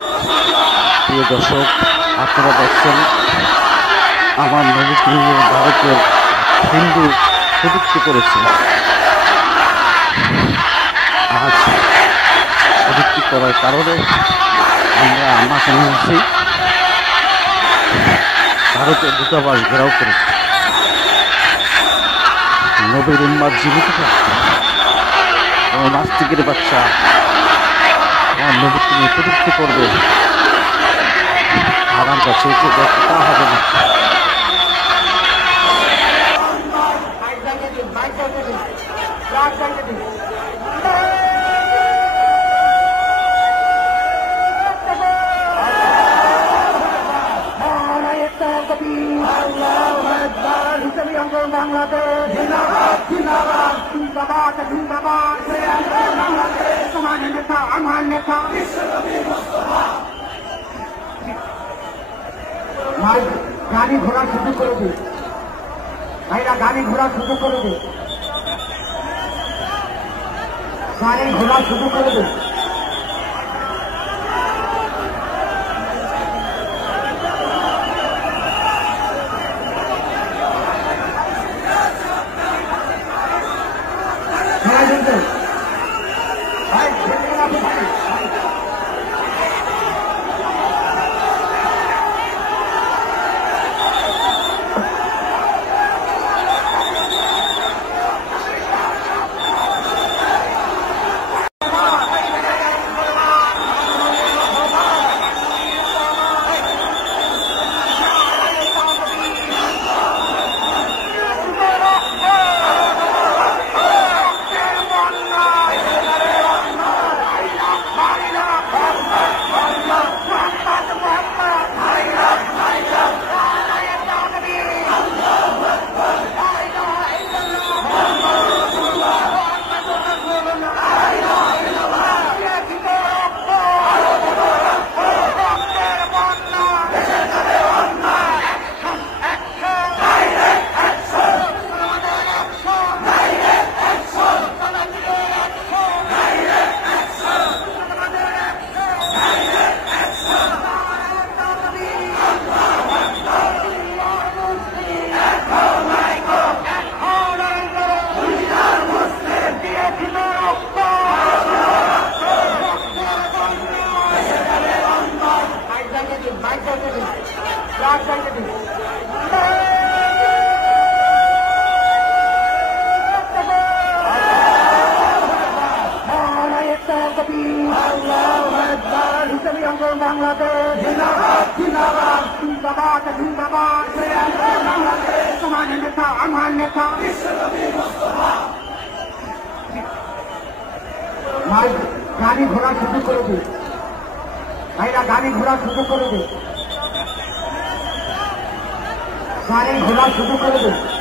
প্রিয় দর্শক, আপনারা দেখছেন আমার নবীকে ভারতের হিন্দু কটূক্তি করেছে। আজ কটূক্তি করার কারণে আমরা আমাকে নিয়েছি ভারতের দূতাবাস ঘেরাও করেছি। নবীর উম্মাদ জীবিত থাকছে, কোনো নাস্তিকের বাচ্চা আমার নবীকে নিয়ে কটূক্তি করবে, আর আমরা সেইটি তা হবে না। বাংলাদেশ জিন্দাবাদ জিন্দাবাদ জিন্দাবাদ জিন্দাবাদ তোমার নেতা আমার নেতা গাড়ি ঘোড়া শুরু করে দিই ভাইরা, গাড়ি ঘোড়া শুরু করে দিই, গাড়ি ঘোড়া শুরু করে দিই। বাংলাদেশ জিন্দাবাদ জিন্দাবাদ জিন্দাবাদ জিন্দাবাদ তোমার নেতা আমার নেতা গাড়ি ঘোড়া শুরু করে দিই ভাইরা, গাড়ি ঘোড়া শুরু করে দিই, গাড়ি ঘোড়া শুরু করে দিই।